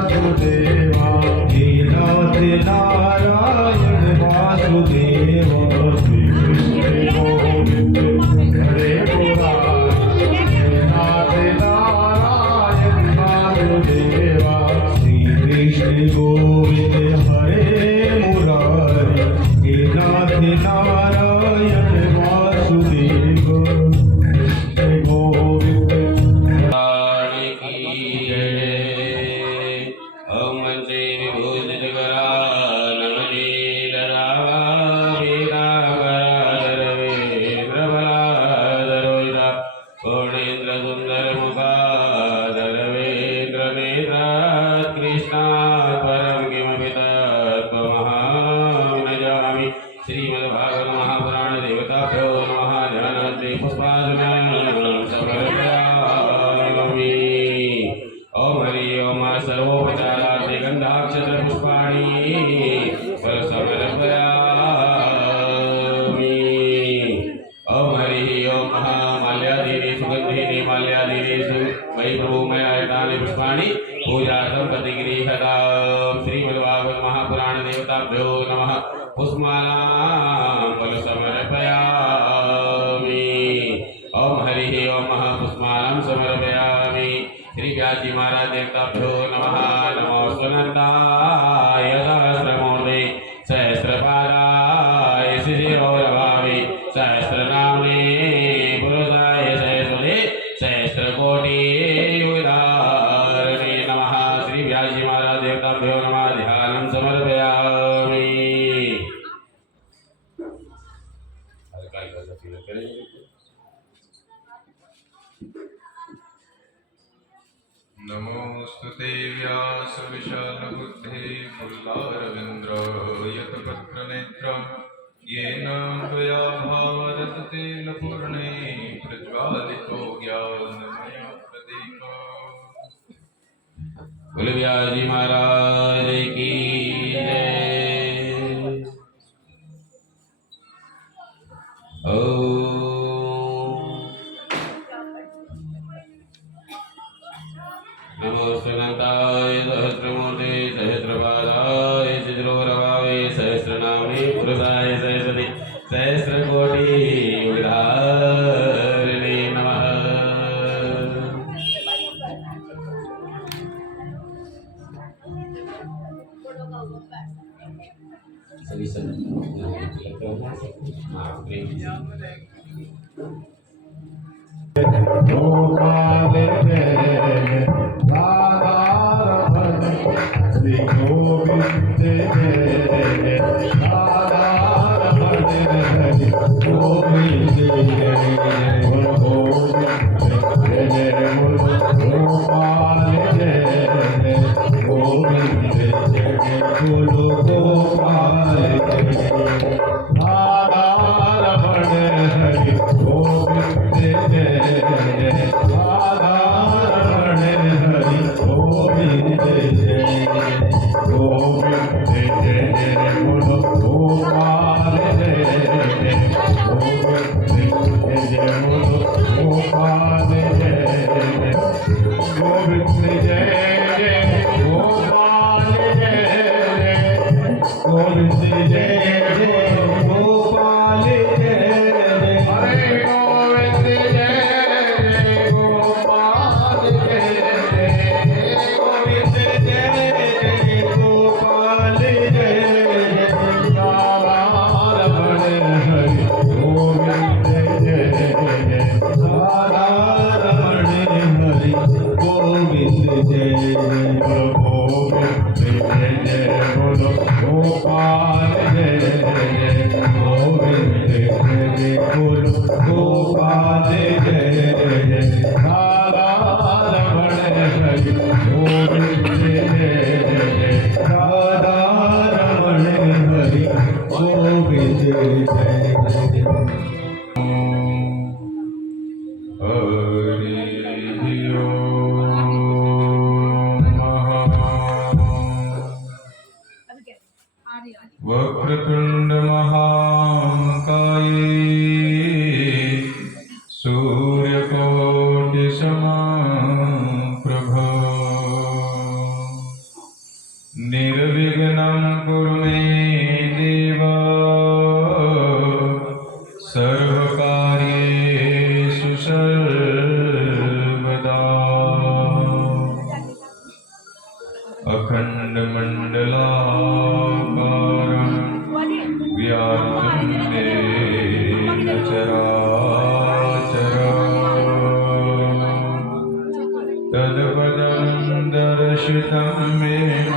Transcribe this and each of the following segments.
वासुदेवा हे नाथ नारायण वासुदेव श्री कृष्ण गोविंद हरे मुरारी हे नाथ नारायण वासुदेवा श्री कृष्ण गोविंद हरे मुरारी हे नाथ नारायण वासुदेव श्रीमद्भागवत महापुराण देवताभ्यो नमः ध्यानाद्रि पुष्पार्चनां समर्पयामि। ओम हरि ओम सर्वोपचारार्थे गन्धाक्षत पुष्पाणि समर्पयामि। ओम हरि ओम माल्यादीनि सुगन्धीनि माल्यादीनि मयि प्रभु मया एतानि पुष्पाणि पूजार्थं प्रतिगृह्यताम्। श्रीमद्भागवत महापुराण देवताभ्यो नमः पुष्पमालां समर्पयामि। ओम हरि ओम पुष्पमालां समर्पयामि। श्री व्यास जी महाराज देवताभ्यो नमः। नमो सुनंदाय सहस्रमूर्ते सहस्रपादाय श्रीरौरभावे सहस्रनाम्ने पुरुषाय सहस्रे सहस्रकोटि युगधारिणे नमः। श्री व्यास जी महाराज देवताभ्यो नमः। ध्यानं समर्पयामि। नमोस्तुते व्यास विशालबुद्धे फुल्लारविन्द्र यतपत्रनेत्र येन त्वया भारत तेन पूर्णे प्रज्वालितो ज्ञानमय प्रदीपः। बोलो व्यास जी महाराज की जय। नमो सुनंताय सहस्रमूर्ते सहस्रपादाय श्रीरौरभावे सहस्रनाम्ने पुरुषाय सहस्रति सहस्रकोटि युगधारिणे नमः। सभी गोपाल जय राधा रमण श्री गोविंद जय राधा रमण हरि गोविंद जय गोविंद जय गोपाल जय गोविंद जय बोलो गोपाल जय राधा रमण हरि गोविंद जय राधा रमण हरि गोविंद जय गोविंद जय बोलो गोपाल जय गोविंद जय बोलो गोपाल जय गोविंद जय गोपाल जय गोविंद जय गोपाल जय हरे गोविंद जय गोपाल जय गोविंद जय गोपाल जय राधा रमण हरि गोविंद जय राधा रमण हरि गोविंद जय गोविंद जय बोलो गोपाल जय गोविंद जय बोलो गोपाल जय राधा रमण हरि गोविंद जय राधा रमण हरि गोविंद जय। हरि ओम। अखण्डमण्डलाकारं व्याप्तं येन चराचरम् तत्पदं दर्शितं येन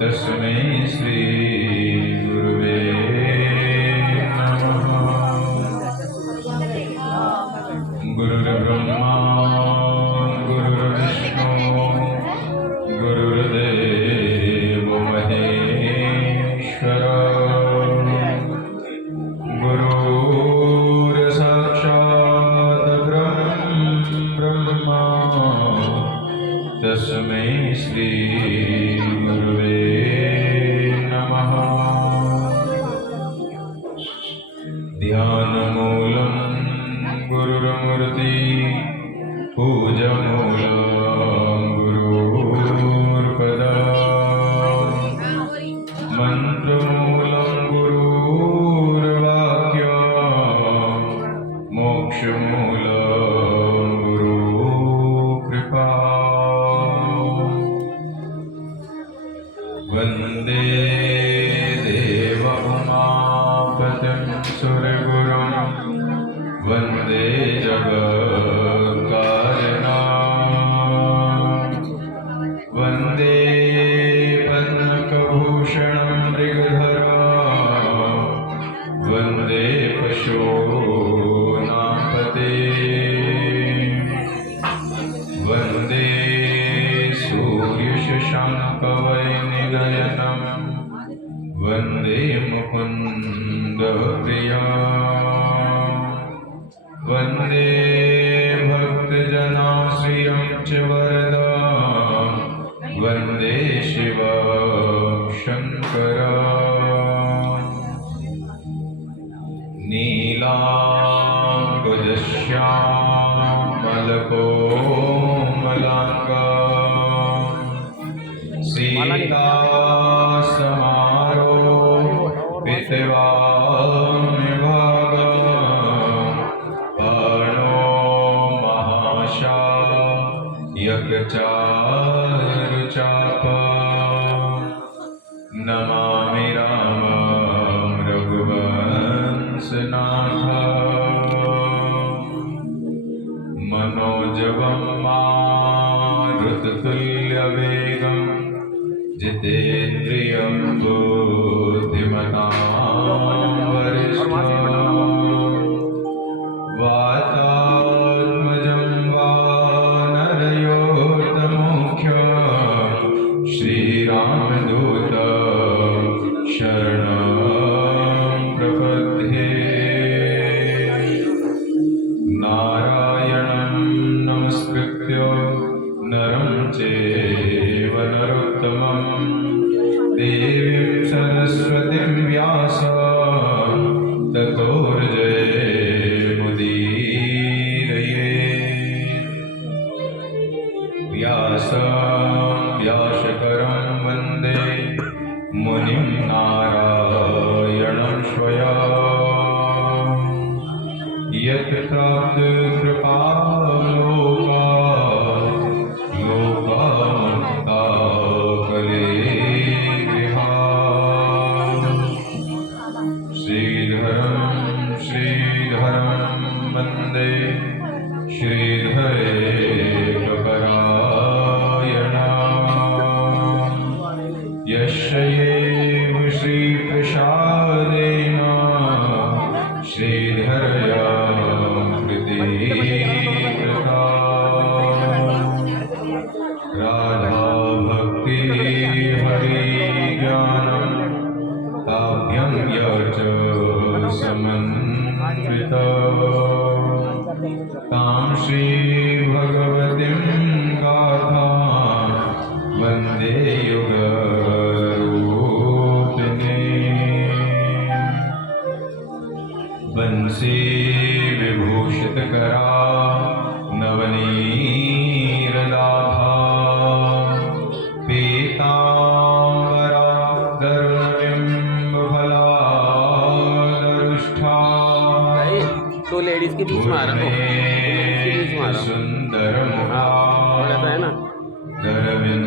तस्मै श्रीगुरुवे नमः। गुरुर्ब्रह्मा गुरुर्विष्णु गुरुर्देवो महेश्वरः गुरुर्साक्षात् ब्रह्मा तस्मै श्रीगुरुवे नमः। ध्यानमूलं गुरुर्मूर्ति पूजमूलं गुरुर्पदा मन्त्रमूलं गुरुर्वाक्य मोक्षमूलं गुरुकृपा वन्दे देवउमापतिं सुरगुरुं वन्दे जगत्कारणं वन्दे पद्मभूषणं मृगधरं वन्दे पशूनां पतिं वन्दे सूर्यशशाङ्कवैनिनयनं वन्दे मुकुन्दप्रियं वन्दे भक्तजनाश्रियं च वरदां वन्दे शिवं शङ्करं नीलाम्बुजश्यामलकोमलाङ्गं सीतासमारोपितवाम्यभागं अर्णो महाशायकचारुचापं नमामि रामं रघुवंशनाथं मनोजवं मारुततुल्यवेगं जितेन्द्रियं बुद्धिमतां वरिष्ठं वातात्मजं वानरयोतमुख्यं श्रीरामदूतं शरणं प्रपद्ये नारायणं नमस्कृत्य नरं चैव नरोत्तमं देवीं सरस्वतीं व्यासं ततो जयमुदीरयेत्। व्यासं व्यासकरं वन्दे मुनिं नारायणं स्वयं यत् प्राप्तकृपालोकामन्ताकलेगृहा श्रीधरं वन्दे श्रीधरेकपरायणं यस्यैव श्रीप्रसादेन श्रीधरया कृता राधा भक्ति हरिज्ञानं ताभ्यं यच समन्विता तां श्रीभगवतीं गाथां वन्दे युगरूपिणीं बंसी विभूषितकरा नवनीरदाभा पीताम्बरा दरुणबिम्बफलादरुष्ठा तो लेडीज के बीच में आ रहा हूँ, सुंदर हाँ, थोड़ा सा है ना। दरविंद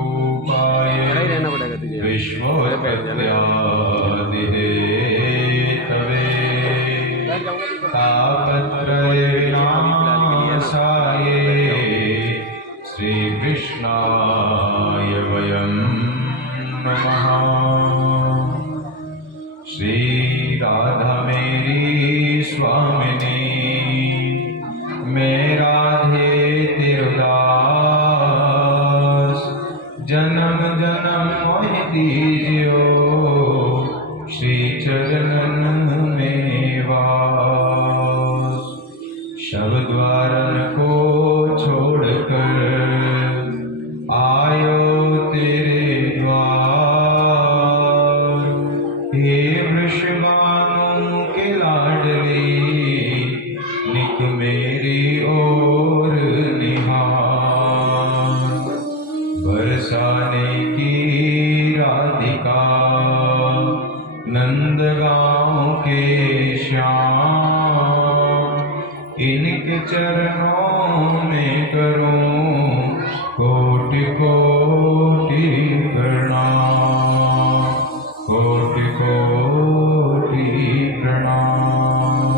सच्चिदानन्दरूपाय विश्वोत्पत्त्यादिहेतवे तापत्रयविनाशाय श्रीकृष्णाय वयं नमः। श्री राधा मेरी स्वामिनी मैं राधे तिरुदास जन्म जन्म मोहि दीजियो श्री चरणन में वास। शव द्वारन को छोड़कर आयो तेरे द्वार। हे वृषभानु के लाडली निक मेरी ओर निहार। बरसाने की राधिका नंदगांव के श्याम। इनके चरणों में करूं कोटि कोटि प्रणाम, कोटि कोटि प्रणाम।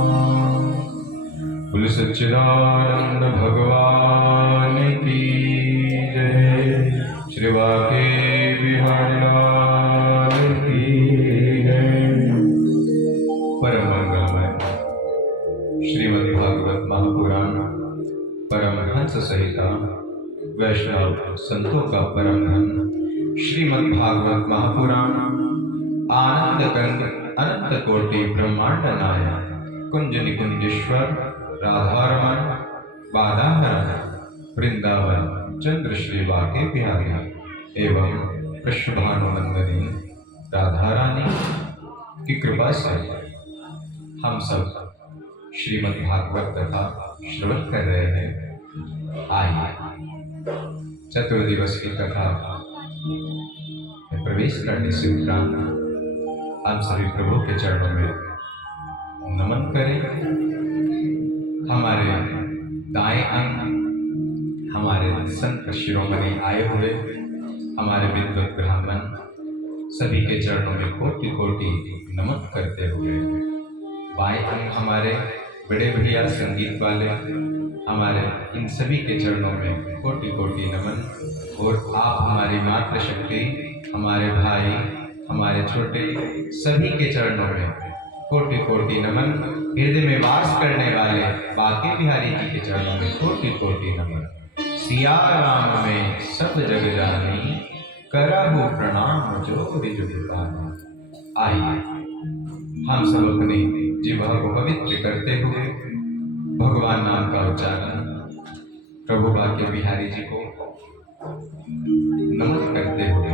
बोले सच्चिदानंद भगवान की जय। श्री वाके बिहारी लाल की जय। परम मंगलमय श्रीमद् भागवत महापुराण परमहंस सहिता वैष्णव संतों का परम धन श्रीमद् भागवत महापुराण आनंद गंग अनंत कोटि ब्रह्मांड नायक कुंज निकुंजेश्वर राधारमण बाधाहरण वृंदावन चंद्र श्री वाके बिहारी एवं वृषभानुनंदिनी राधा रानी की कृपा से हम सब श्रीमद् भागवत कथा श्रवण कर रहे हैं। आइए चतुर्दिवस की कथा में प्रवेश करने से उपरांत हम सभी प्रभु के चरणों में नमन करें। हमारे दाएं अंग हमारे संत शिरोमणि आए हुए हमारे विद्वत ब्राह्मण सभी के चरणों में कोटि कोटि नमन करते हुए बाएं अंग हमारे बड़े भैया संगीत वाले हमारे इन सभी के चरणों में कोटि कोटि नमन। और आप हमारी मातृशक्ति हमारे भाई हमारे छोटे सभी के चरणों में कोटि कोटि नमन। हृदय में वास करने वाले बाके बिहारी जी के चरणों में कोटि कोटि नमन। सिया राम में सब जग जानी कराहु प्रणाम जो रिजुदानी। आइए हम सब अपनी जीवा को पवित्र करते हुए भगवान नाम का उच्चारण प्रभु बाके बिहारी जी को नमन करते हुए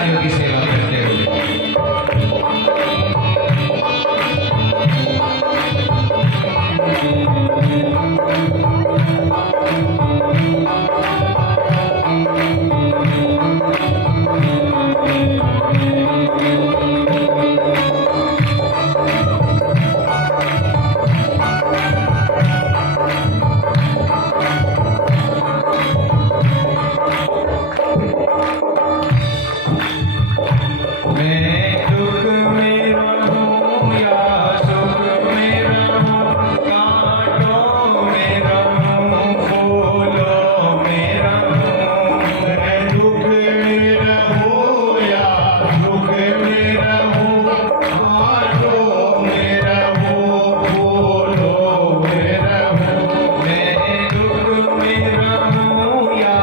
बिहारियों की सेवा करते हुए। मैं दुख में रहूं या सुख में रहूं, कांटों में रहूं, फूलों में रहूं। मैं दुख में रहूं या सुख में रहूं, कांटों में रहूं, फूलों में रहूं। मैं दुख में रहूं या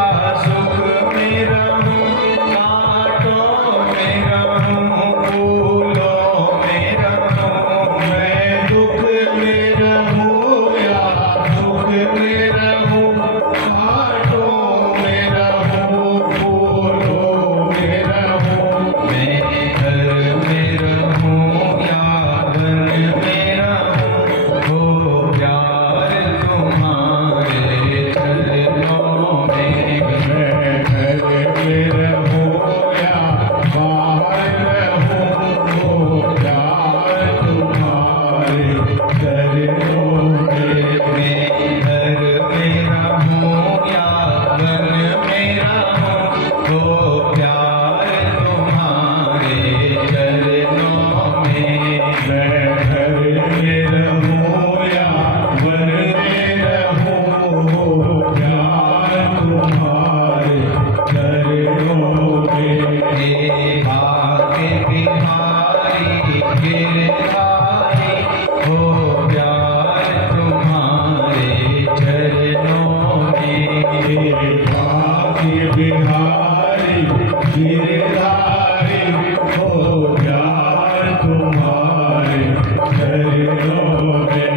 सुख में रहूं, कांटों में रहूं, फूलों में रहूं। मैं दुख में रहूं या सुख में रहूं, कांटों में रहूं, फूलों में रहूं। मैं घर में रहूं या वन में रहूं, हो प्यार तुम्हारे चरणों में। मैं घर में रहूं या बाहर रहूं, प्यार तुम्हारे चरणों में। मैं घर में रहूं या वन में रहूं, हो प्यार तुम्हारे चरणों में। मैं घर में रहूं या वन में रहूं, प्यार तुम्हारे चरणों में। हे भाग्य बिहारी गिरधारी, हो प्यार तुम्हारे चरणों में। हे भाग्य बिहारी गिरधारी, हो प्यार तुम्हारे चरणों में।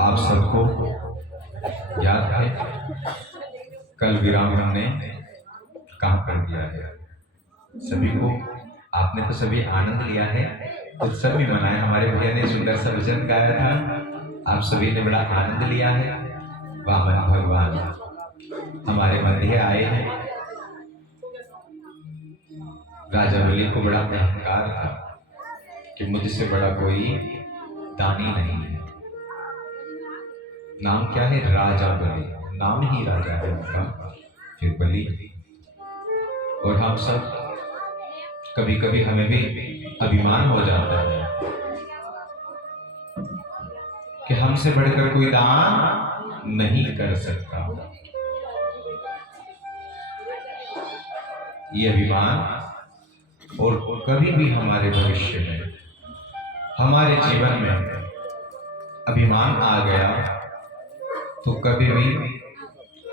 आप सबको याद है कल विराम हमने कहाँ पर दिया है? सभी को आपने तो सभी आनंद लिया है, उत्सव भी मनाया। हमारे भैया ने सुंदर सा भजन गाया था, आप सभी ने बड़ा आनंद लिया है। वामन भगवान हमारे मध्य आए हैं। राजा बलि को बड़ा अहंकार था कि मुझसे बड़ा कोई दानी नहीं है। नाम क्या है? राजा बलि, नाम ही राजा है उनका, फिर बलि। और हम सब कभी कभी हमें भी अभिमान हो जाता है कि हमसे बढ़कर कोई दान नहीं कर सकता। ये अभिमान और कभी भी हमारे भविष्य में, हमारे जीवन में अभिमान आ गया तो कभी भी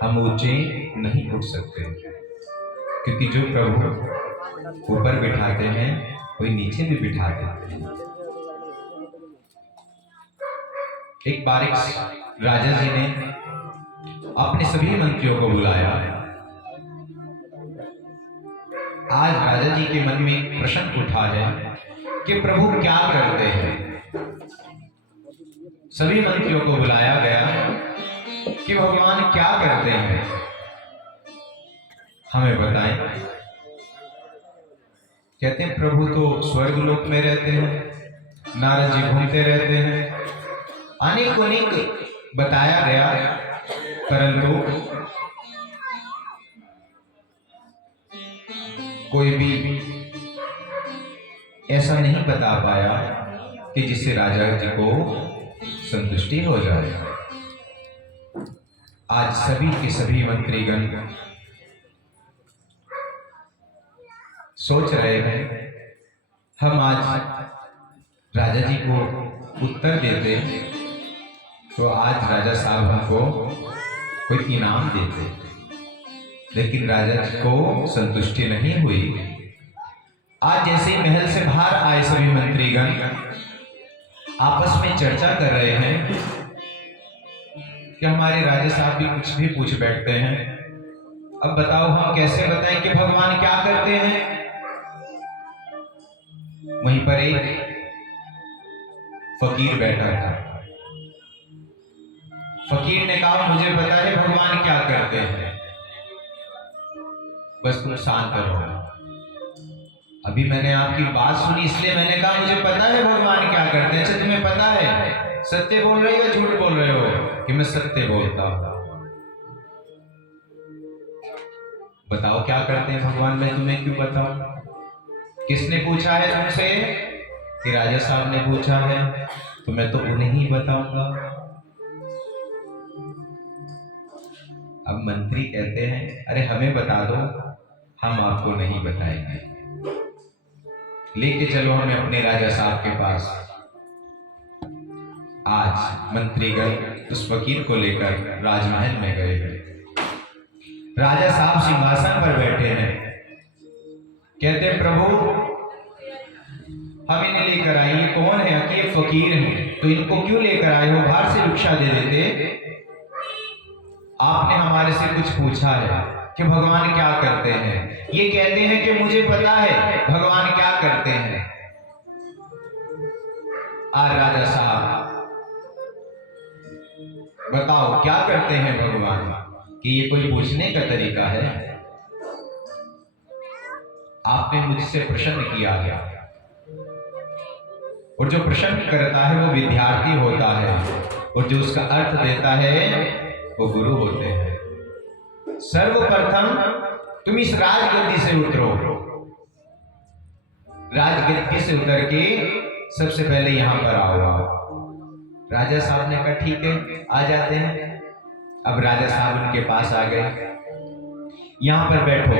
हम ऊंचे नहीं उठ सकते, क्योंकि जो प्रभु ऊपर बिठाते हैं कोई नीचे भी बिठा देते हैं। एक बार एक राजा जी ने अपने सभी मंत्रियों को बुलाया। आज राजा जी के मन में एक प्रश्न उठा है कि प्रभु क्या करते हैं। सभी मंत्रियों को बुलाया गया कि भगवान क्या करते हैं, हमें बताएं। कहते हैं प्रभु तो स्वर्ग लोक में रहते हैं, नारद जी घूमते रहते हैं, अनेक अनेक बताया गया, परंतु कोई भी ऐसा नहीं बता पाया कि जिससे राजा जी को संतुष्टि हो जाए। आज सभी के सभी मंत्रीगण सोच रहे हैं हम आज राजा जी को उत्तर देते तो आज राजा साहब हमको कोई इनाम देते, लेकिन राजा जी को संतुष्टि नहीं हुई। आज जैसे महल से बाहर आए सभी मंत्रीगण आपस में चर्चा कर रहे हैं कि हमारे राजा साहब भी कुछ भी पूछ बैठते हैं। अब बताओ हम कैसे बताएं कि भगवान क्या करते हैं। वहीं पर एक फकीर बैठा था। फकीर ने कहा मुझे पता है भगवान क्या करते हैं, बस तुम शांत रहो। अभी मैंने आपकी बात सुनी इसलिए मैंने कहा मुझे पता है भगवान क्या करते हैं। अच्छा तुम्हें पता है? सत्य बोल रहे हो या झूठ बोल रहे हो? कि मैं सत्य बोलता हूं। बताओ क्या करते हैं भगवान, मैं तुम्हें क्यों बताऊं? किसने पूछा है तुमसे? कि राजा साहब ने पूछा है, तो मैं तो उन्हें ही बताऊंगा। अब मंत्री कहते हैं अरे हमें बता दो, हम आपको नहीं बताएंगे, लेके चलो हमें अपने राजा साहब के पास। आज मंत्रीगण उस फकीर को लेकर राजमहल में गए हैं। राजा साहब सिंहासन पर बैठे हैं। कहते हैं प्रभु हम इन्हें लेकर आए, ये कौन है? कि ये फकीर हैं, तो इनको क्यों लेकर आए हो? बाहर से भिक्षा दे देते। आपने हमारे से कुछ पूछा है कि भगवान क्या करते हैं? ये कहते हैं कि मुझे पता है भगवान क्या करते हैं। आज राजा साहब बताओ क्या करते हैं भगवान? कि ये कोई पूछने का तरीका है? आपने मुझसे प्रश्न किया है, और जो प्रश्न करता है वो विद्यार्थी होता है, और जो उसका अर्थ देता है वो गुरु होते हैं। सर्वप्रथम तुम इस राजगद्दी से उतरो। राजगद्दी से उतर के सबसे पहले यहां पर आओ। राजा साहब ने कहा ठीक है, आ जाते हैं। अब राजा साहब उनके पास आ गए। यहां पर बैठो।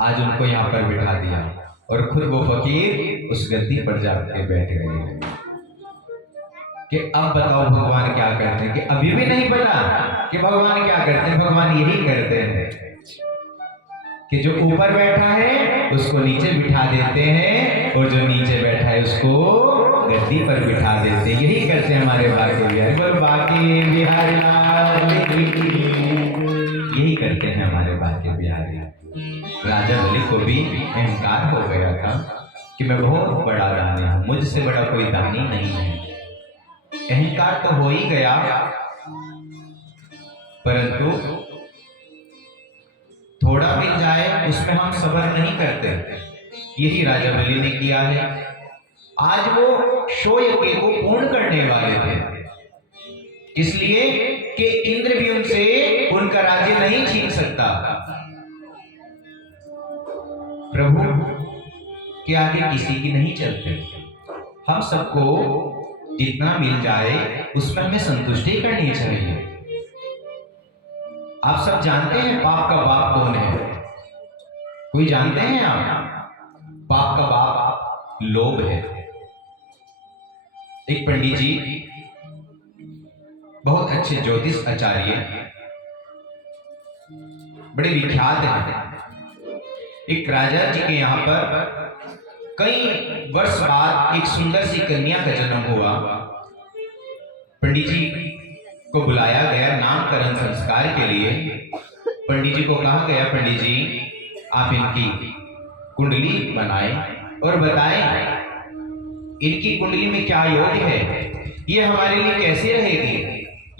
आज उनको यहां पर बिठा दिया, और खुद वो फकीर उस गद्दी पर जाकर बैठ गए कि अब बताओ भगवान क्या करते हैं? कि अभी भी नहीं पता कि भगवान क्या करते हैं? भगवान यही करते हैं कि जो ऊपर बैठा है उसको नीचे बिठा देते हैं, और जो नीचे बैठा है उसको गद्दी पर बिठा देते हैं। यही करते हैं हमारे बाके बिहारी। बोल बाके बिहारी यही करते हैं हमारे बाके बिहारी। राजा बलि को भी अहंकार हो गया था कि मैं बहुत बड़ा दानी हूं, मुझसे बड़ा कोई दानी नहीं है। अहंकार तो हो ही गया, परंतु थोड़ा मिल जाए उसमें हम सब्र नहीं करते। यही राजा बलि ने किया है। आज वो शो यज्ञ को पूर्ण करने वाले थे, इसलिए कि इंद्र भी उनसे उनका राज्य नहीं छीन सकता। प्रभु के आगे किसी की नहीं चलते। हम सबको जितना मिल जाए उसमें हमें संतुष्टि करनी चाहिए। आप सब जानते हैं पाप का बाप कौन है? कोई जानते हैं आप? पाप का बाप लोभ है। एक पंडित जी बहुत अच्छे ज्योतिष आचार्य, बड़े विख्यात हैं। एक राजा जी के यहाँ पर कई वर्ष बाद एक सुंदर सी कन्या का जन्म हुआ। पंडित जी को बुलाया गया नामकरण संस्कार के लिए। पंडित जी को कहा गया पंडित जी आप इनकी कुंडली बनाएं और बताएं इनकी कुंडली में क्या योग है, ये हमारे लिए कैसे रहेगी।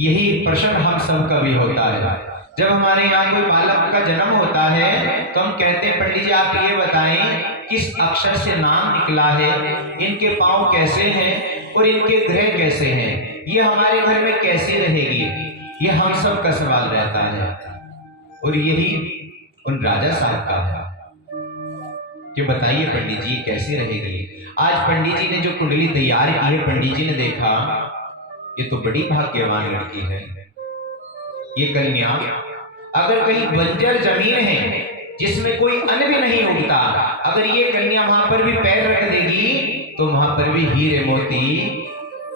यही प्रश्न हम सब का भी होता है। जब हमारे यहाँ कोई बालक का जन्म होता है तो हम कहते हैं पंडित जी आप ये बताएं किस अक्षर से नाम निकला है, इनके पांव कैसे हैं और इनके ग्रह कैसे हैं, ये हमारे घर में कैसे रहेगी। ये हम सब का सवाल रहता है, और यही उन राजा साहब का है कि बताइए पंडित जी कैसे रहेगी। आज पंडित जी ने जो कुंडली तैयार की है, पंडित जी ने देखा ये तो बड़ी भाग्यवान लड़की है। ये कन्या अगर कहीं बंजर जमीन है जिसमें कोई अन्न भी नहीं उगता, अगर ये कन्या वहां पर भी पैर रख देगी तो वहां पर भी हीरे मोती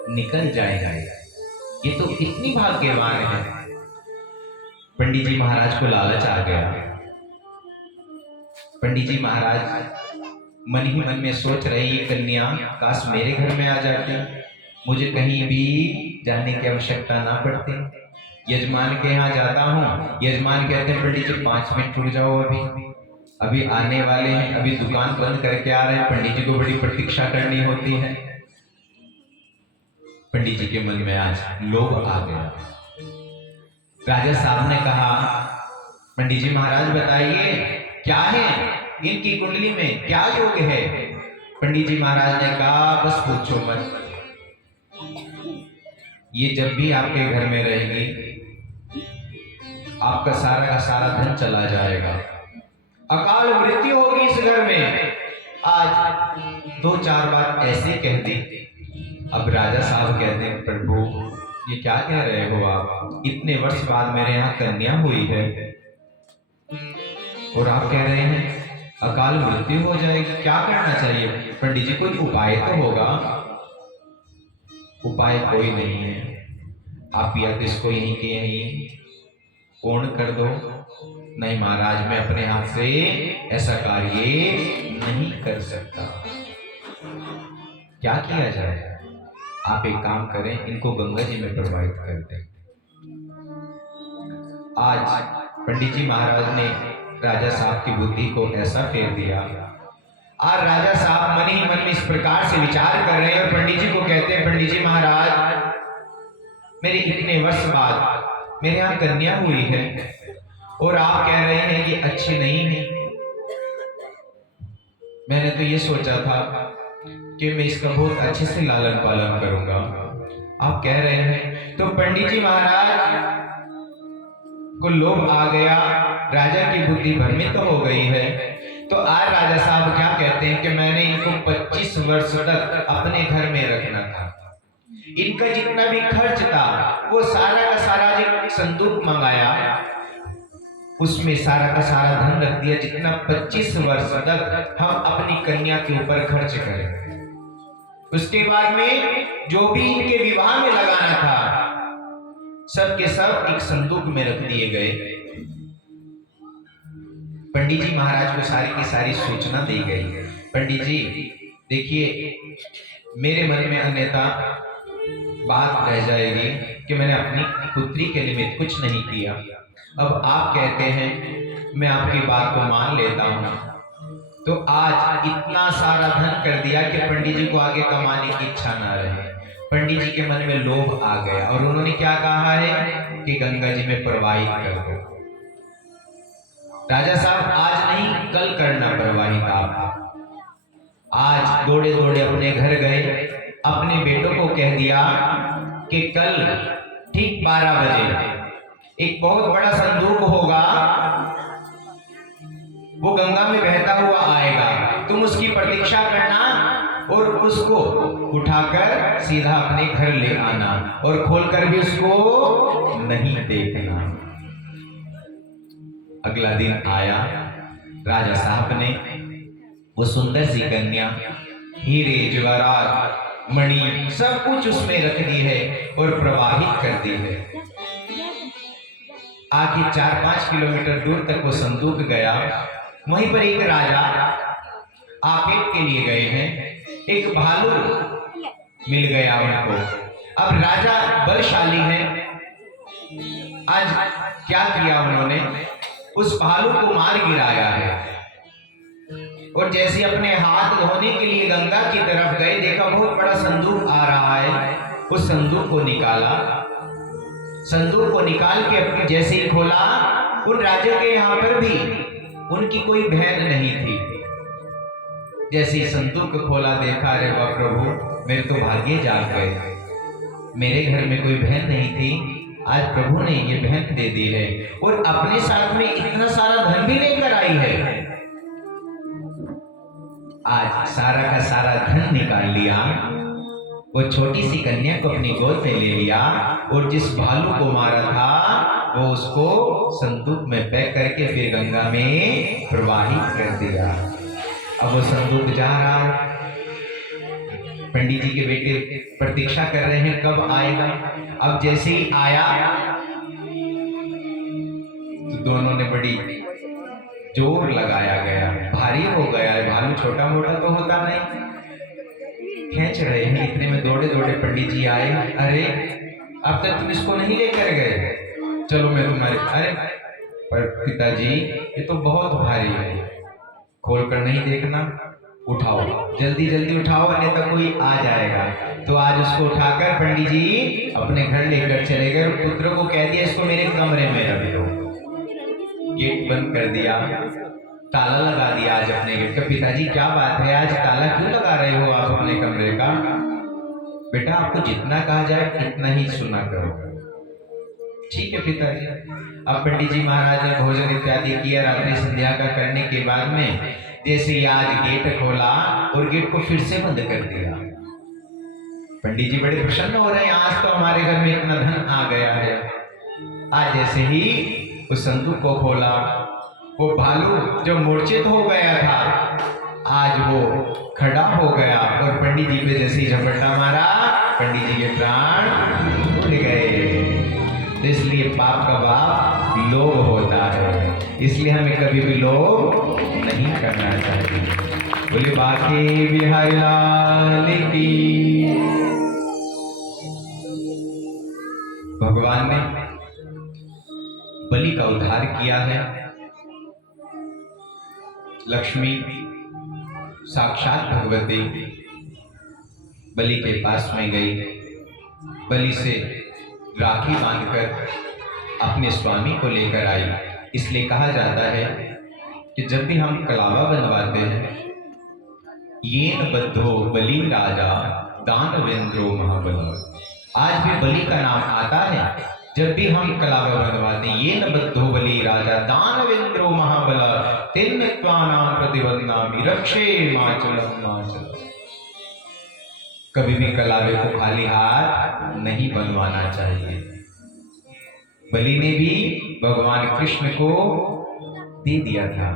निकल जाएगा। ये तो इतनी भाग्यवान है। पंडित जी महाराज को लालच आ गया। पंडित जी महाराज मन ही मन में सोच रहे ये कन्या काश मेरे घर में आ जाती, मुझे कहीं भी जाने की आवश्यकता ना पड़ती। यजमान के यहाँ जाता हूँ, यजमान कहते हैं पंडित जी 5 मिनट रुक जाओ, अभी आने वाले हैं, अभी दुकान बंद करके आ रहे हैं। पंडित जी को बड़ी प्रतीक्षा करनी होती है। पंडित जी के मन में आज लोभ आ गया। राजा साहब ने कहा पंडित जी महाराज बताइए क्या है इनकी कुंडली में, क्या योग है। पंडित जी महाराज ने कहा बस पूछो मत, ये जब भी आपके घर में रहेगी आपका सारा का सारा धन चला जाएगा, अकाल मृत्यु होगी इस घर में। आज 2-4 बात ऐसे कह दी। अब राजा साहब कहते हैं प्रभु ये क्या कह रहे हो आप, इतने वर्ष बाद मेरे यहाँ कन्या हुई है और आप कह रहे हैं अकाल मृत्यु हो जाएगी, क्या करना चाहिए। पंडित जी कोई उपाय तो होगा। उपाय कोई नहीं है, आप या तो इसको यहीं के यहीं पूर्ण कर दो। नहीं महाराज, मैं अपने हाथ से ऐसा कार्य नहीं कर सकता। क्या किया जाए? आप एक काम करें, इनको गंगा जी में प्रवाहित कर दें। आज पंडित जी महाराज ने राजा साहब की बुद्धि को ऐसा फेर दिया। आज राजा साहब मन ही मन में इस प्रकार से विचार कर रहे हैं और पंडित जी को कहते हैं, पंडित जी महाराज, मेरे इतने वर्ष बाद मेरे यहाँ कन्या हुई है और आप कह रहे हैं कि अच्छी नहीं है। मैंने तो ये सोचा था कि मैं इसका बहुत अच्छे से लालन पालन करूंगा, आप कह रहे हैं। तो पंडित जी महाराज को लोभ आ गया, राजा की बुद्धि भ्रमित हो गई है। तो आज राजा साहब क्या कहते हैं कि मैंने इनको 25 वर्ष तक अपने घर में रखना था। इनका जितना भी खर्च था वो सारा का सारा जो संदूक मंगाया उसमें सारा का सारा धन रख दिया, जितना 25 वर्ष तक हम अपनी कन्या के ऊपर खर्च करें। उसके बाद में जो भी इनके विवाह में लगाना था सब के सब एक संदूक में रख दिए गए। पंडित जी महाराज को सारी की सारी सूचना दी गई। पंडित जी देखिए, मेरे मन में अन्यथा बात रह जाएगी कि मैंने अपनी पुत्री के निमित्त कुछ नहीं किया। अब आप कहते हैं मैं आपकी बात को मान लेता हूं। तो आज इतना सारा धन कर दिया कि पंडित जी को आगे कमाने की इच्छा ना रहे। पंडित जी के मन में लोभ आ गया और उन्होंने क्या कहा है कि गंगा जी में प्रवाहित कर दो। राजा साहब आज नहीं कल करना प्रवाहित आप। आज दौड़े दौड़े अपने घर गए, अपने बेटों को कह दिया कि कल ठीक 12 बजे एक बहुत बड़ा संदूक होगा, वो गंगा में बहता हुआ आएगा, तुम उसकी प्रतीक्षा करना और उसको उठाकर सीधा अपने घर ले आना और खोलकर भी उसको नहीं देखना। अगला दिन आया, राजा साहब ने वो सुंदर सी कन्या हीरे जवाहरात मणि सब कुछ उसमें रख दी है और प्रवाहित कर दी है। आगे 4-5 किलोमीटर दूर तक वो संदूक गया। वहीं पर एक राजा आपेट के लिए गए हैं, एक भालू मिल गया उनको। अब राजा बलशाली है, आज क्या किया उन्होंने, उस भालू को मार गिराया है और जैसे अपने हाथ धोने के लिए गंगा की तरफ गए, देखा बहुत बड़ा संदूक आ रहा है। उस संदूक को निकाला, संदूक को निकाल के अपने जैसे ही खोला, उन राजा के यहाँ पर भी उनकी कोई बहन नहीं थी। जैसे ही संदूक खोला, देखा अरे वाह प्रभु, मेरे तो भाग्य जाग गए, मेरे घर में कोई बहन नहीं थी, आज प्रभु ने ये बहन दे दी है और अपने साथ में इतना सारा धन भी लेकर आई है। आज सारा का सारा धन निकाल लिया, वो छोटी सी कन्या को अपनी गोद में ले लिया और जिस भालू को मारा था वो उसको संदूक में पैक करके फिर गंगा में प्रवाहित कर दिया। अब वो संदूक जा रहा है, पंडित जी के बेटे प्रतीक्षा कर रहे हैं कब आएगा। अब जैसे ही आया तो दोनों ने बड़ी जोर लगाया गया, भारी हो गया है, भालू छोटा मोटा तो होता नहीं। खींच रहे हैं, इतने में दौड़े दौड़े पंडित जी आए, अरे अब तक तुम इसको नहीं लेकर गए, चलो मैं तुम्हारे, अरे पर पिताजी ये तो बहुत भारी है, खोल कर नहीं देखना, उठाओ जल्दी जल्दी उठाओ, अन्यथा कोई आ जाएगा। तो आज उसको उठाकर पंडित जी अपने घर लेकर चले गए। पुत्र को कह दिया इसको मेरे कमरे में रख दो, गेट बंद कर दिया, ताला लगा दिया आज अपने गेट का। पिताजी क्या बात है, आज ताला क्यों लगा रहे हो आप अपने कमरे का? बेटा आपको जितना कहा जाए इतना ही सुना करो। ठीक है पिताजी। अब पंडित जी महाराज ने भोजन इत्यादि किया, रात्रि संध्या का करने के बाद में जैसे ही आज गेट खोला और गेट को फिर से बंद कर दिया। पंडित जी बड़े प्रसन्न हो रहे हैं, आज तो हमारे घर में इतना धन आ गया है। आज जैसे ही उस संदूक को खोला, वो भालू जो मूर्छित हो गया था आज वो खड़ा हो गया और पंडित जी पे जैसे ही झपट्टा मारा पंडित जी के प्राण उड़ गए। तो इसलिए पाप का बाप लोभ होता है, इसलिए हमें कभी भी लोभ नहीं करना चाहिए। बोले बाकी बिहारी लाल की। भगवान ने बलि का उद्धार किया है। लक्ष्मी साक्षात भगवती बलि के पास में गई, बलि से राखी बांधकर अपने स्वामी को लेकर आई। इसलिए कहा जाता है कि जब भी हम कलावा बनवाते हैं, येन बद्धो बलि राजा दानवेंद्रो महाबल। आज भी बलि का नाम आता है जब भी हम कलावा बनवाते हैं। येन बद्धो बलि राजा दानवेंद्रो महाबल तेन त्वानां प्रतिबंधामि रक्षे माचलम माचलम। कभी भी कलावे को खाली हाथ नहीं बनवाना चाहिए। बलि ने भी भगवान कृष्ण को दे दिया था।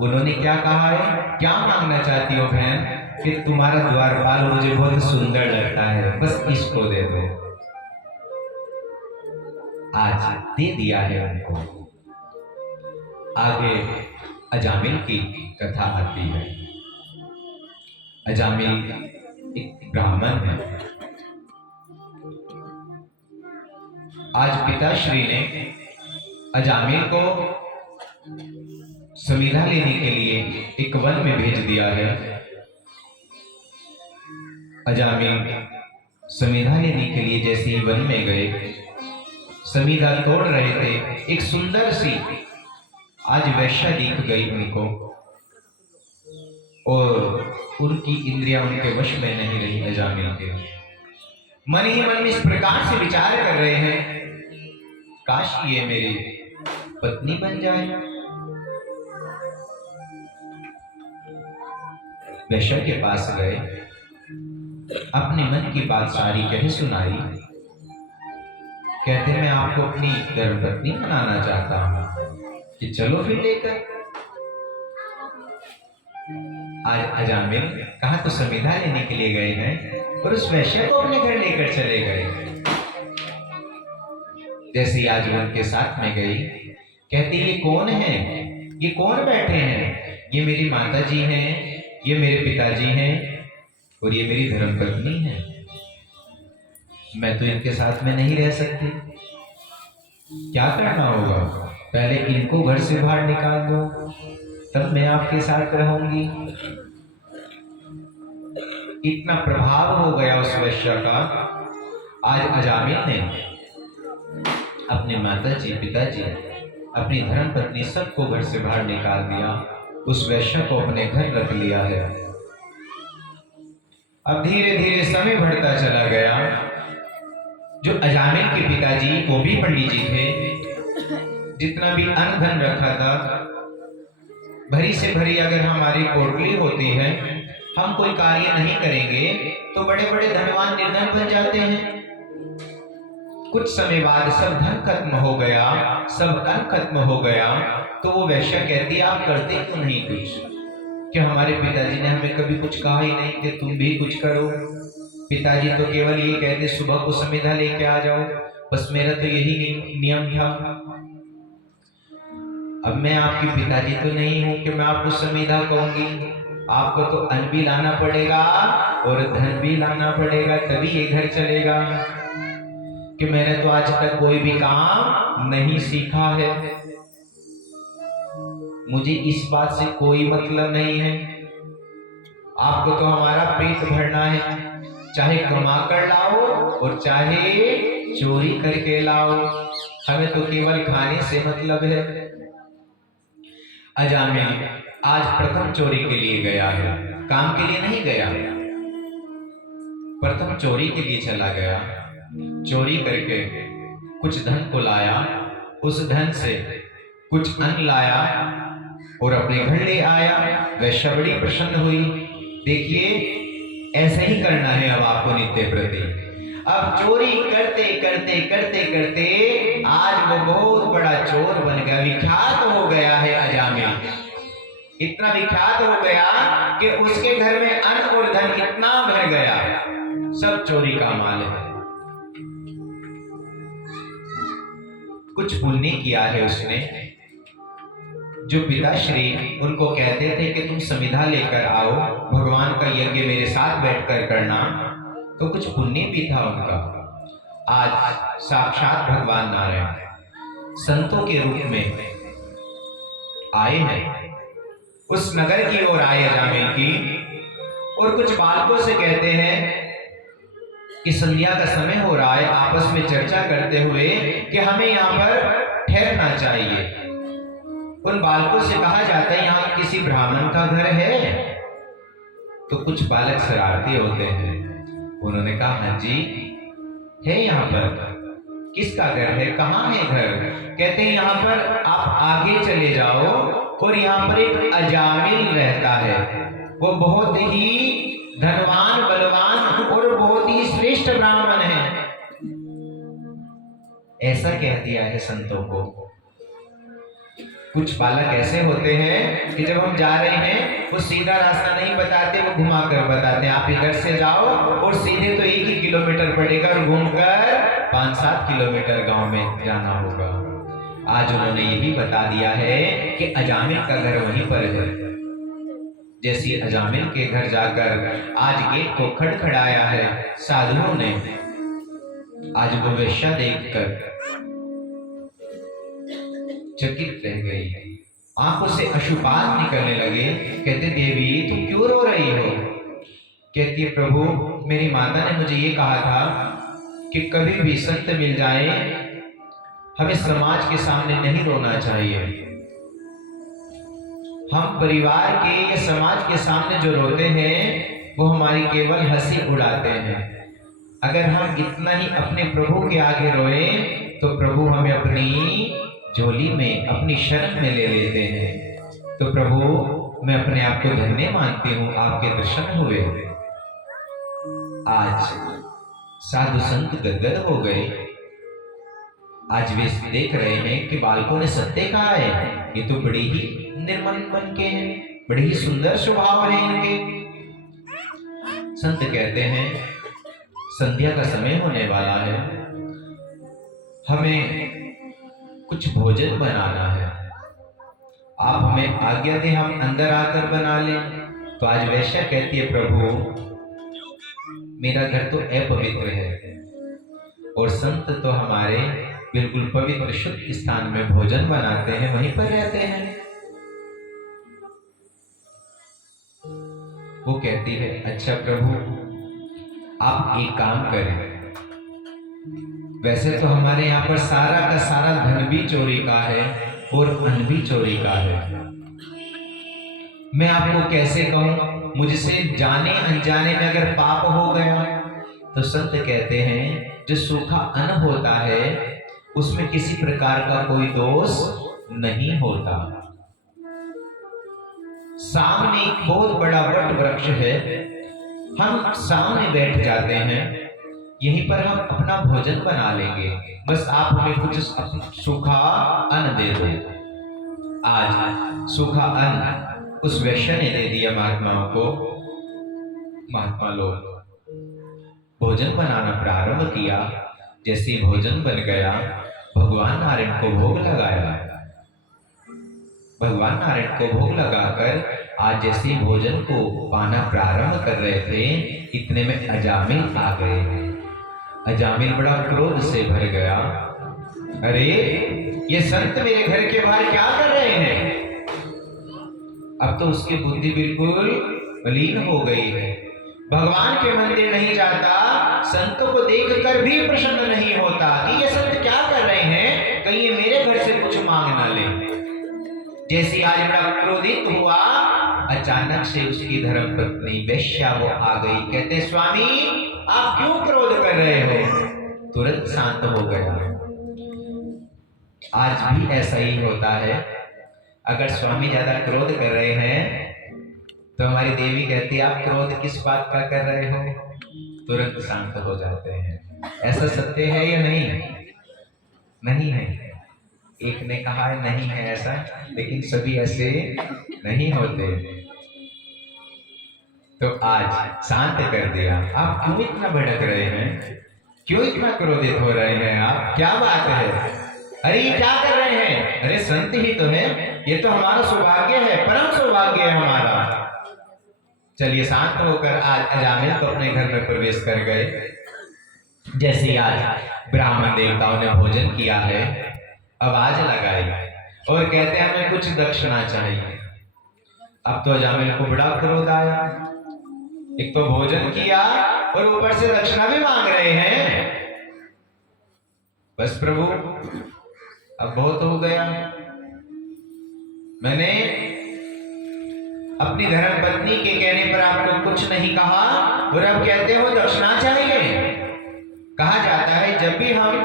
उन्होंने क्या कहा है, क्या मांगना चाहती हो बहन, कि तुम्हारा द्वारपाल मुझे बहुत सुंदर लगता है, बस इसको दे दो। आज दे दिया है उनको। आगे अजामिल की कथा आती है। अजामिल एक ब्राह्मण है। आज पिताश्री ने अजामिल को समिधा लेने के लिए एक वन में भेज दिया है। अजामिल समिधा लेने के लिए जैसे ही वन में गए, समिधा तोड़ रहे थे, एक सुंदर सी आज वैश्या दिख गई उनको, और उनकी इंद्रियां उनके वश में नहीं रही। अजामिल के मन ही मन में इस प्रकार से विचार कर रहे हैं, काश ये मेरी पत्नी बन जाए। वैश्या के पास गए, अपने मन की बात सारी कह सुनाई। कहते मैं आपको अपनी धर्मपत्नी बनाना चाहता हूं, कि चलो फिर लेकर। आज अजामिल कहा तो समिधा लेने के लिए गए हैं, और उस वैश्या को अपने घर लेकर चले गए। जैसे ही आज उनके साथ में गई, कहती ये कौन है, ये कौन बैठे हैं, ये मेरी माता जी हैं, ये मेरे पिताजी हैं, और ये मेरी धर्मपत्नी है। मैं तो इनके साथ में नहीं रह सकती। क्या करना होगा, पहले इनको घर से बाहर निकाल दो, तब मैं आपके साथ रहूंगी। इतना प्रभाव हो गया उस वैश्या का। आज अजामिल ने अपने माता जी, पिताजी, अपनी धर्मपत्नी सबको घर से बाहर निकाल दिया, उस वैश्या को अपने घर रख लिया है। अब धीरे धीरे समय बढ़ता चला गया। जो अजामिल के पिताजी वो भी पंडित जी थे, जितना भी अन्न धन रखा था, भरी से भरी अगर हमारी कोटली होती है, हम कोई कार्य नहीं करेंगे तो बड़े बड़े धनवान निर्धन बन जाते हैं। कुछ समय बाद सब धन खत्म हो गया, सब अन्न खत्म हो गया, तो वो वैश्या कहती आप करते क्यों नहीं कुछ, कि हमारे पिताजी ने हमें कभी कुछ कहा ही नहीं कि तुम भी कुछ करो। पिताजी तो केवल ये कहते सुबह को समिधा लेके आ जाओ, बस मेरा तो यही नियम था। अब मैं आपकी पिताजी तो नहीं हूं कि मैं आपको समिधा कहूंगी। आपको तो अन्न भी लाना पड़ेगा और धन भी लाना पड़ेगा, तभी ये घर चलेगा। कि मैंने तो आज तक कोई भी काम नहीं सीखा है, मुझे इस बात से कोई मतलब नहीं है। आपको तो हमारा पेट भरना है, चाहे कमा कर लाओ और चाहे चोरी करके लाओ, हमें तो केवल खाने से मतलब है। अजामिल आज प्रथम चोरी के लिए गया है, काम के लिए नहीं गया, प्रथम चोरी के लिए चला गया। चोरी करके कुछ धन को लाया, उस धन से कुछ अन्न लाया और अपने घर ले आया। वैश्या बड़ी प्रसन्न हुई। देखिए ऐसा ही करना है अब आपको नित्य प्रति। अब चोरी करते करते करते करते आज वो बहुत बड़ा चोर बन गया, विख्यात हो गया है अजामिल। इतना विख्यात हो गया कि उसके घर में अन्न और धन इतना भर गया, सब चोरी का माल है। कुछ पुण्य किया है उसने। जो पिताश्री उनको कहते थे कि तुम समिधा लेकर आओ, भगवान का यज्ञ मेरे साथ बैठकर करना, तो कुछ पुण्य भी था उनका। आज साक्षात भगवान नारायण संतों के रूप में आए हैं, उस नगर की ओर आए अजामिल की, और कुछ बालकों से कहते हैं कि संध्या का समय हो रहा है, आपस में चर्चा करते हुए कि हमें यहाँ पर ठहरना चाहिए। उन बालकों से कहा जाता है यहाँ किसी ब्राह्मण का घर है? तो कुछ बालक शरारती होते हैं, उन्होंने कहा हाँ जी है यहाँ पर। किसका घर है, कहाँ है घर? कहते हैं यहाँ पर आप आगे चले जाओ और यहाँ पर एक अजामिल रहता है, वो बहुत ही धनवान बलवान और बहुत ही श्रेष्ठ ब्राह्मण है। ऐसा कह दिया है संतों को। कुछ बालक ऐसे होते हैं कि जब हम जा रहे हैं वो सीधा रास्ता नहीं बताते, वो घुमा कर बताते हैं, आप इधर से जाओ और सीधे तो 1 ही किलोमीटर पड़ेगा और घूमकर 5-7 किलोमीटर गांव में जाना होगा। आज उन्होंने यही बता दिया है कि अजामिल का घर वहीं पर है। जैसे अजामिल के घर जाकर आज गेट को खड़खड़ाया है साधुओं ने, आज वो वेश्या देखकर चकित रह गई, आंखों से अश्रुपात निकलने लगे। कहते देवी तुम क्यों रो रही हो? कहती है प्रभु मेरी माता ने मुझे ये कहा था कि कभी भी संत मिल जाए हमें समाज के सामने नहीं रोना चाहिए। हम परिवार के या समाज के सामने जो रोते हैं वो हमारी केवल हंसी उड़ाते हैं। अगर हम इतना ही अपने प्रभु के आगे रोए तो प्रभु हमें अपनी झोली में अपनी शरण में ले लेते हैं। तो प्रभु मैं अपने आप को धन्य मानती हूँ, आपके दर्शन हुए। आज साधु संत गदगद हो गए। आज वे देख रहे हैं कि बालकों ने सत्य कहा है, ये तो बड़ी ही निर्मल मन के हैं, बड़ी ही सुंदर स्वभाव है इनके। संत कहते हैं संध्या का समय होने वाला है, हमें कुछ भोजन बनाना है, आप हमें आज्ञा दें हम अंदर आकर बना लें। तो आज वैश्या कहती है प्रभु मेरा घर तो अपवित्र है और संत तो हमारे बिल्कुल पवित्र शुद्ध स्थान में भोजन बनाते हैं, वहीं पर रहते हैं। वो कहती है अच्छा प्रभु आप एक काम करें, वैसे तो हमारे यहाँ पर सारा का सारा धन भी चोरी का है और अन्न भी चोरी का है। मैं आपको कैसे कहूं, मुझसे जाने अनजाने में अगर पाप हो गया तो संत कहते हैं जो सूखा अन्न होता है उसमें किसी प्रकार का कोई दोष नहीं होता। सामने एक बहुत बड़ा वट वृक्ष है, हम सामने बैठ जाते हैं, यहीं पर हम अपना भोजन बना लेंगे, बस आप हमें कुछ सूखा अन्न दे दो। आज सूखा अन्न उस वैश्य ने दे दिया महात्माओं को। महात्मा लोग भोजन बनाना प्रारंभ किया। जैसे भोजन बन गया भगवान नारायण को भोग लगाया। भगवान नारायण को भोग लगाकर आज जैसे भोजन को पाना प्रारंभ कर रहे थे इतने में अजामिल आ गए। अजामिल बड़ा क्रोध से भर गया, अरे ये संत मेरे घर के बाहर क्या कर रहे हैं? अब तो उसकी बुद्धि बिल्कुल मलिन हो गई है, भगवान के मंदिर नहीं जाता, संतों को देखकर भी प्रसन्न नहीं होता कि ये संत क्या कर रहे हैं, कहीं ये मेरे घर से कुछ मांग ना ले। जैसे आज बड़ा क्रोधित हुआ, अचानक से उसकी धर्मपत्नी वैश्या वो आ गई। कहते स्वामी आप क्यों क्रोध कर रहे हो? तुरंत शांत हो गया। आज भी ऐसा ही होता है, अगर स्वामी ज्यादा क्रोध कर रहे हैं तो हमारी देवी कहती है आप क्रोध किस बात का कर रहे हो, तुरंत शांत हो जाते हैं। ऐसा सत्य है या नहीं? नहीं है। एक ने कहा है नहीं है ऐसा, लेकिन सभी ऐसे नहीं होते। तो आज शांत कर दिया। आप क्यों इतना भड़क रहे हैं? क्यों इतना क्रोधित हो रहे हैं आप? क्या बात है? अरे ये क्या कर रहे हैं? अरे संत ही तो है, ये तो हमारा सौभाग्य है, परम सौभाग्य है हमारा। चलिए शांत होकर आज अजामिल तो अपने घर में प्रवेश कर गए। जैसे ही आज ब्राह्मण देवताओं ने भोजन किया है, आवाज लगाई और कहते हैं हमें कुछ दक्षिणा चाहिए। अब तो अजामिल को बड़ा क्रोध आया, एक तो भोजन किया और ऊपर से दक्षिणा भी मांग रहे हैं। बस प्रभु अब बहुत हो गया, मैंने अपनी धर्म पत्नी के कहने पर आपको कुछ नहीं कहा और अब कहते हो दक्षिणा चाहिए। कहा जाता है जब भी हम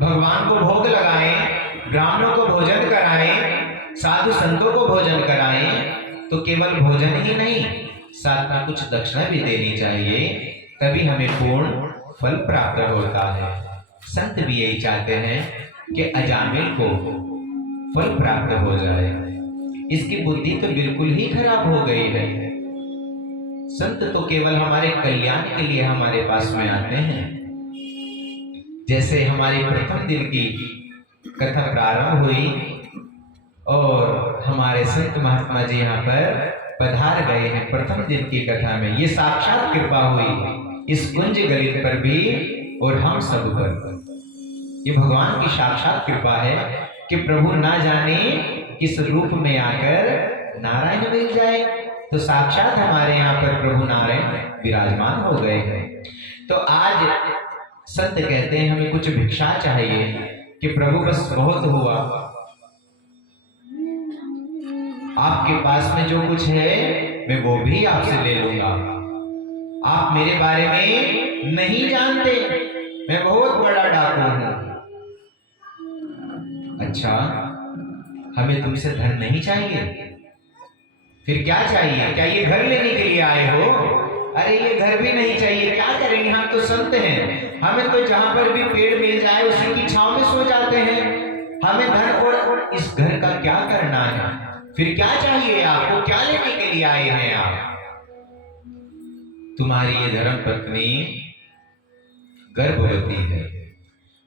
भगवान को भोग लगाएं, ब्राह्मणों को भोजन कराएं, साधु संतों को भोजन कराएं, तो केवल भोजन ही नहीं, साथ में कुछ दक्षिणा भी देनी चाहिए, तभी हमें पूर्ण फल प्राप्त होता है। संत भी यही चाहते हैं कि अजामिल को फल प्राप्त हो जाए। इसकी बुद्धि तो बिल्कुल ही खराब हो गई है। संत तो केवल हमारे कल्याण के लिए हमारे पास में आते हैं। जैसे हमारी प्रथम दिन की कथा प्रारंभ हुई और हमारे संत महात्मा जी यहाँ पर पधार गए हैं प्रथम दिन की कथा में। ये साक्षात कृपा हुई इस कुंज गलित पर भी और हम सब पर। ये भगवान की साक्षात कृपा है कि प्रभु ना जाने किस रूप में आकर नारायण मिल जाए, तो साक्षात हमारे यहाँ पर प्रभु नारायण विराजमान हो गए हैं। तो आज संत कहते हैं हमें कुछ भिक्षा चाहिए कि प्रभु बस बहुत हुआ, आपके पास में जो कुछ है मैं वो भी आपसे ले लूंगा। आप मेरे बारे में नहीं जानते, मैं बहुत बड़ा डाकू हूं। अच्छा, हमें तुमसे धन नहीं चाहिए, फिर क्या चाहिए? क्या ये घर लेने के लिए आए हो? अरे ये घर भी नहीं चाहिए, क्या करेंगे, हम तो संत हैं, हमें तो जहां पर भी पेड़ मिल जाए उसी की छांव में सो जाते हैं, हमें धन और इस घर का क्या करना है? फिर क्या चाहिए आपको? क्या लेने के लिए आए हैं आप? तुम्हारी ये धर्म पत्नी गर्भवती है,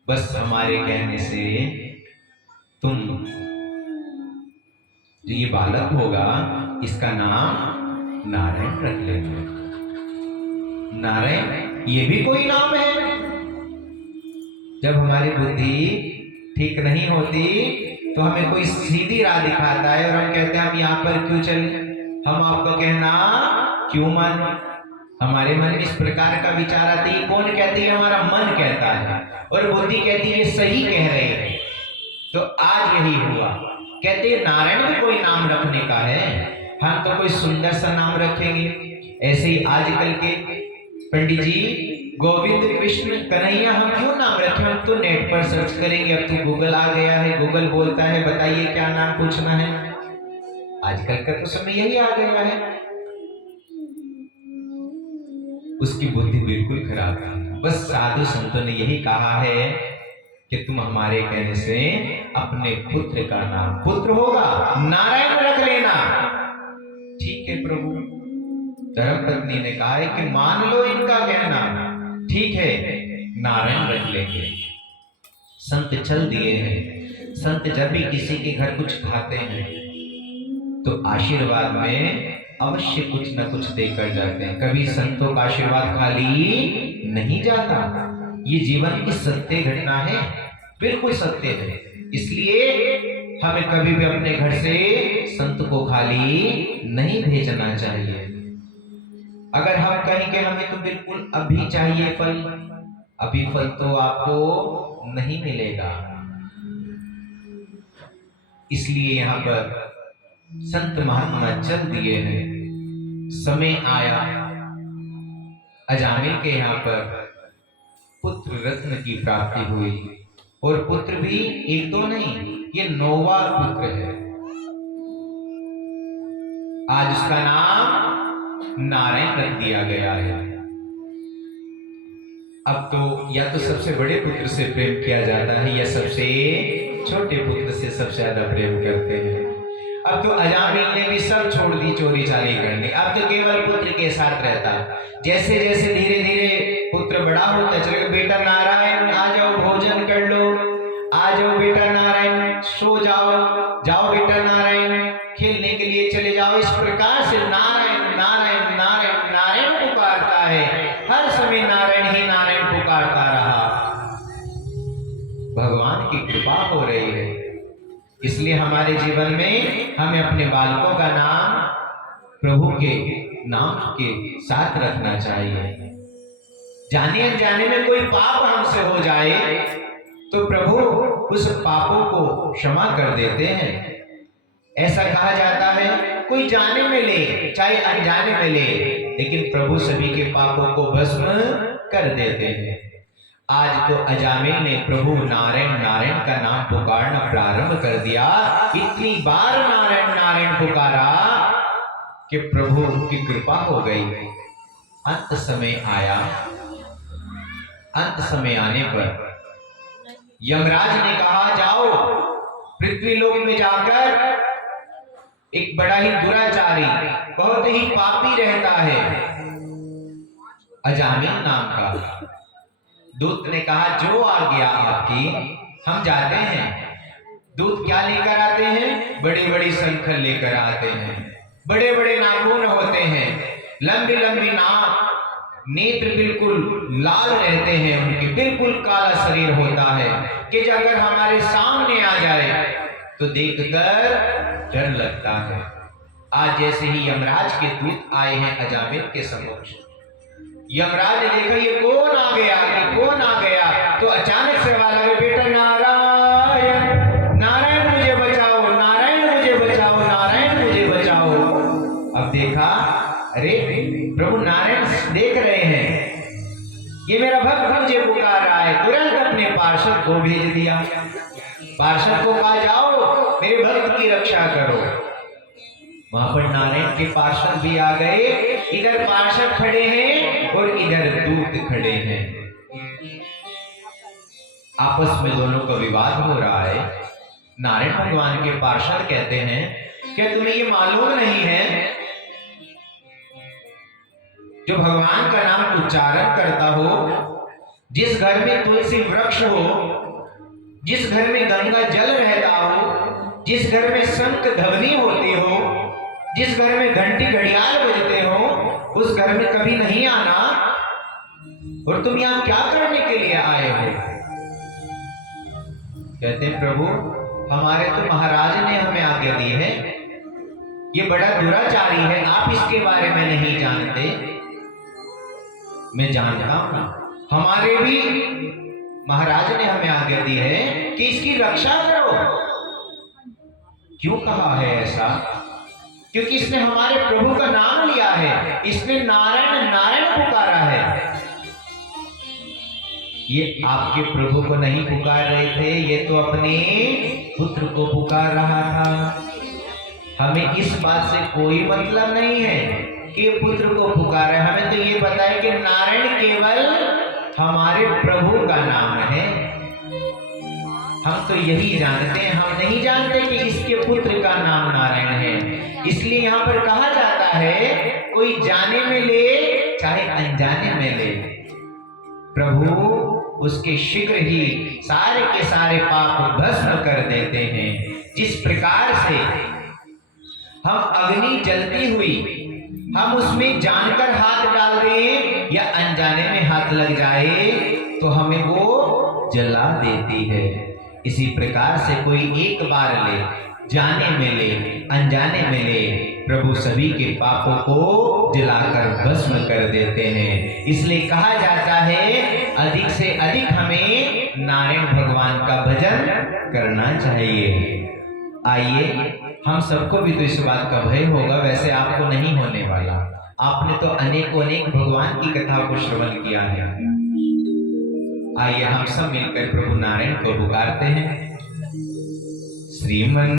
बस हमारे कहने से तुम जो ये बालक होगा इसका नाम नारायण रख लेना। नारायण ये भी कोई नाम है? जब हमारी बुद्धि ठीक नहीं होती तो हमें कोई सीधी राह दिखाता है और हम कहते हैं हम यहाँ पर क्यों चले, हम आपका कहना क्यों माने? हमारे मन में इस प्रकार का विचार आती है। कौन कहती है? हमारा मन कहता है और बुद्धि कहती है ये सही कह रहे हैं। तो आज यही हुआ, कहते हैं नारायण भी कोई नाम रखने का है, हम तो कोई सुंदर सा नाम रखेंगे। ऐसे ही आजकल के पंडित जी गोविंद कृष्ण कन्हैया हम क्यों नाम रखें? हम तो नेट पर सर्च करेंगे, अब तो गूगल आ गया है, गूगल बोलता है बताइए क्या नाम पूछना है। आजकल का तो समय यही आ गया है। उसकी बुद्धि बिल्कुल खराब है। बस साधु संतों ने यही कहा है कि तुम हमारे कहने से अपने पुत्र का नाम, पुत्र होगा नारायण रख लेना। ठीक है प्रभु। धर्मपत्नी ने कहा है कि मान लो इनका कहना, ठीक है नारायण रख लेंगे। संत चल दिए हैं। संत जब भी किसी के घर कुछ खाते हैं तो आशीर्वाद में अवश्य कुछ न कुछ देकर जाते हैं। कभी संतों का आशीर्वाद खाली नहीं जाता। ये जीवन की सत्य घटना है, बिल्कुल सत्य है। इसलिए हमें कभी भी अपने घर से संत को खाली नहीं भेजना चाहिए। अगर हम कहें कि हमें तो बिल्कुल अभी चाहिए फल, अभी फल तो आपको नहीं मिलेगा। इसलिए यहाँ पर संत महात्मा चल दिए हैं। समय आया, अजामिल के यहाँ पर पुत्र रत्न की प्राप्ति हुई और पुत्र भी एक दो नहीं, ये 9वां पुत्र है। आज उसका नाम नारायण रख दिया गया है। अब तो या तो सबसे बड़े पुत्र से प्रेम किया जाता है या सबसे छोटे पुत्र से सबसे ज्यादा प्रेम करते हैं। अब तो अजामिल ने भी सब छोड़ दी चोरी चारी करनी, अब तो केवल पुत्र के साथ रहता। जैसे जैसे धीरे धीरे पुत्र बड़ा होता चलेगा, बेटा नारायण आ जाओ भोजन कर लो, आ जाओ बेटा नारायण सो जाओ, जाओ बेटा नारायण खेलने के लिए चले जाओ। इस प्रकार से नारायण नारायण नारायण नारायण पुकारता है, हर समय नारायण ही नारायण पुकारता रहा। भगवान की कृपा हो रही है, इसलिए हमारे जीवन में हमें अपने बालकों का नाम प्रभु के नाम के साथ रखना चाहिए। जाने अनजाने में कोई पाप हमसे हो जाए तो प्रभु उस पापों को क्षमा कर देते हैं। ऐसा कहा जाता है कोई जाने में ले चाहे अनजाने में ले, लेकिन प्रभु सभी के पापों को भस्म कर देते हैं। आज तो अजामिल ने प्रभु नारायण नारायण का नाम पुकारना प्रारंभ कर दिया। इतनी बार नारायण नारायण पुकारा कि प्रभु की कृपा हो गई। अंत समय आया, अंत समय आने पर यमराज ने कहा जाओ पृथ्वी लोक में जाकर एक बड़ा ही दुराचारी बहुत ही पापी रहता है अजामिल नाम का। दूत ने कहा जो आज्ञा आपकी, हम जाते हैं। दूत क्या लेकर आते हैं? बड़ी बड़ी शंखल लेकर आते हैं, बड़े बड़े नाखून होते हैं, लंबी लंबी नाक, नेत्र बिल्कुल लाल रहते हैं उनके, बिल्कुल काला शरीर होता है कि अगर हमारे सामने आ जाए तो देखकर डर लगता है। आज जैसे ही यमराज के दूत आए हैं अजामिल के समक्ष, यमराज ने देखा ये कौन आ गया, ये कौन आ गया, तो अचानक से आवाज आ गई बेटा नारायण नारायण मुझे बचाओ, नारायण मुझे बचाओ, नारायण मुझे बचाओ। अब देखा अरे प्रभु नारायण देख रहे हैं, ये मेरा भक्त मुझे पुकार रहा है। तुरंत अपने पार्षद को भेज दिया, पार्षद को कहा जाओ मेरे भक्त की रक्षा करो। वहां पर नारायण के पार्षद भी आ गए, इधर पार्षद खड़े हैं और इधर दूत खड़े हैं। आपस में दोनों का विवाद हो रहा है। नारायण भगवान के पार्षद कहते हैं क्या तुम्हें ये मालूम नहीं है जो भगवान का नाम उच्चारण करता हो, जिस घर में तुलसी वृक्ष हो, जिस घर में गंगा जल रहता हो, जिस घर में शंख ध्वनि होती हो, जिस घर में घंटी घड़ियाल बजते हो, उस घर में कभी नहीं आना, और तुम यहां क्या करने के लिए आए हो? कहते प्रभु हमारे तो महाराज ने हमें आज्ञा दी है, ये बड़ा दुराचारी है, आप इसके बारे में नहीं जानते। मैं जानता हूं, हमारे भी महाराज ने हमें आज्ञा दी है कि इसकी रक्षा करो। क्यों कहा है ऐसा? क्योंकि इसने हमारे प्रभु का नाम लिया है, इसने नारायण नारायण पुकारा है। ये आपके प्रभु को नहीं पुकार रहे थे, ये तो अपने पुत्र को पुकार रहा था। हमें इस बात से कोई मतलब नहीं है कि पुत्र को पुकारा है, हमें तो ये पता है कि नारायण केवल हमारे प्रभु का नाम है। हम तो यही जानते हैं, हम नहीं जानते कि इसके पुत्र का नाम नारायण है। इसलिए यहाँ पर कहा जाता है कोई जाने में ले चाहे अनजाने में ले, प्रभु उसके शीघ्र ही सारे के सारे पाप भस्म कर देते हैं। जिस प्रकार से हम अग्नि जलती हुई हम उसमें जानकर हाथ डाल दें या अनजाने में हाथ लग जाए तो हमें वो जला देती है। इसी प्रकार से कोई एक बार ले, जाने में ले अनजाने में ले, प्रभु सभी के पापों को जलाकर भस्म कर देते हैं। इसलिए कहा जाता है अधिक से अधिक हमें नारायण भगवान का भजन करना चाहिए। आइए हम सबको भी तो इस बात का भय होगा, वैसे आपको नहीं होने वाला। आपने तो अनेकों अनेक भगवान की कथा को श्रवण किया है। आइए हम सब मिलकर प्रभु नारायण को पुकारते हैं। श्रीमन